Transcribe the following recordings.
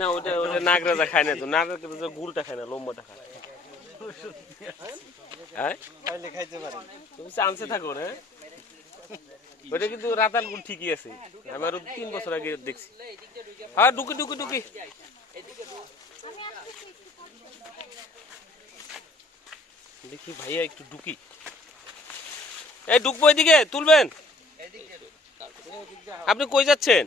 না ওটা ওটা নাগরাজা খায় না তো, নাগরাজা গুলটা খায় না, লম্বাটা খায়। হ্যাঁ তুমি চান্সে থাকো না। ওইটা কিন্তু রাতাল গুল ঠিকই আছে, আমি আরো 3 বছর আগে দেখছি। হ্যাঁ ঢুকি ঢুকি ঢুকি দেখি ভাইয়া একটু ঢুকি। এই ঢুকবো এদিকে, তুলবেন। আপনি কই যাচ্ছেন?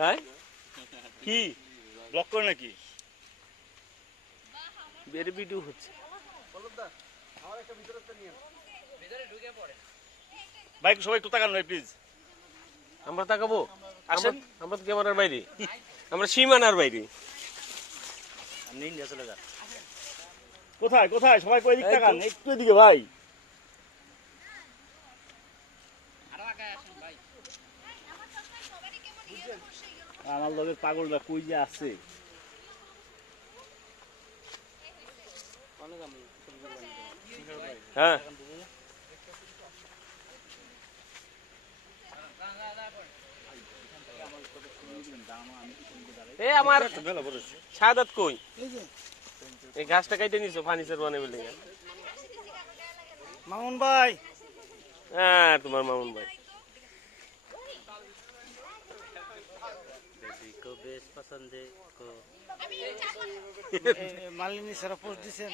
হ্যাঁ কি ব্লক করে নাকি? বেরে ভিডিও হচ্ছে। ভাই সবাই একটু তাকান ভাই প্লিজ। আমরা তাকাবো? আসেন। আমরা তো ক্যামেরার বাইরে, আমরা সীমানার বাইরে। আপনি ইন্ডিয়া চলে যান। কোথায় কোথায় সবাই কই দিক তাকান, একটু এদিকে ভাই। আমার লগের পাগলটা কই যে আছে। হ্যাঁ এই আমার সাদাত কই? এই গাছটা কাইটে নিছো ফার্নিচার বানাবে লেগে। মামুন ভাই। হ্যাঁ তোমার মামুন ভাই। বেশ পছন্দে মালিনী স্যার পোস্ট দিছেন।